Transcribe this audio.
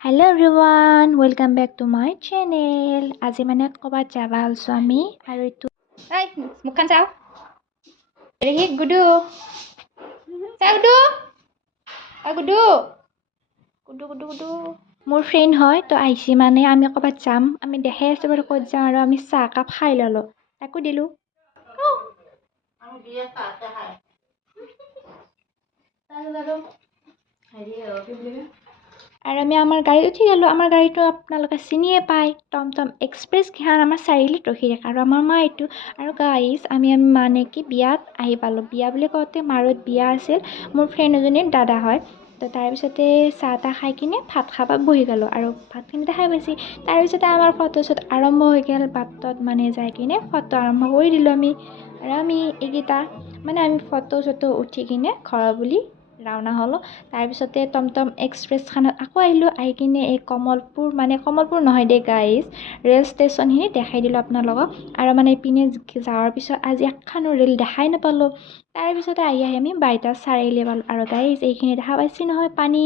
Hello everyone, welcome back to my channel. আজি মানে ক'বাত যাবা আলছো আমি আৰু এইটো এই মুখখন চাও ৰেহি গুডু চাও গুডু গুডু গুডু গুডু গুডু মোৰ ফ্ৰেণ্ড হয় তো আইছি মানে আমি ক'বাত যাম আমি দেখাই আছো বাৰু ক'ত যাম আৰু আমি চাহ কাপ খাই ললো তাকো দিলো আমি বিয়া চাহতে খাই আৰু আমি আমাৰ গাড়ীত উঠি গ'লোঁ আমাৰ গাড়ীটো আপোনালোকে চিনিয়ে পায় টমটম এক্সপ্ৰেছ কিখান আমাৰ চাৰিআলিত ৰখি থাকে আৰু আমাৰ মা এইটো আৰু গাইজ আমি মানে কি বিয়াত আহি পালোঁ বিয়া বুলি কওঁতে মাৰত বিয়া আছিল মোৰ ফ্ৰেণ্ড এজনীৰ দাদা হয় তো তাৰপিছতে চাহ তাহ খাই কিনে ভাত খাব বহি গ'লোঁ আৰু ভাতখিনিতে খাই পাইছি তাৰপিছতে আমাৰ ফটোশ্বুট আৰম্ভ হৈ গ'ল বাটত মানে যাই কিনে ফটো আৰম্ভ কৰি দিলোঁ আমি আৰু আমি এইকেইটা মানে আমি ফটো চটো উঠি কিনে ঘৰৰ বুলি ৰাওনা হ'লোঁ তাৰপিছতে টমটম এক্সপ্ৰেছখনত আকৌ আহিলোঁ আহি কিনে এই কমলপুৰ নহয় দেই গাইজ ৰেল ষ্টেচনখিনি দেখাই দিলোঁ আপোনালোকক আৰু মানে ইপিনে যাৱাৰ পিছত আজি এখনো ৰেল দেখাই নাপালোঁ তাৰপিছতে আহি আমি বাইপাছ চাৰিআলি পালোঁ আৰু গাইজ এইখিনি দেখা পাইছি নহয় পানী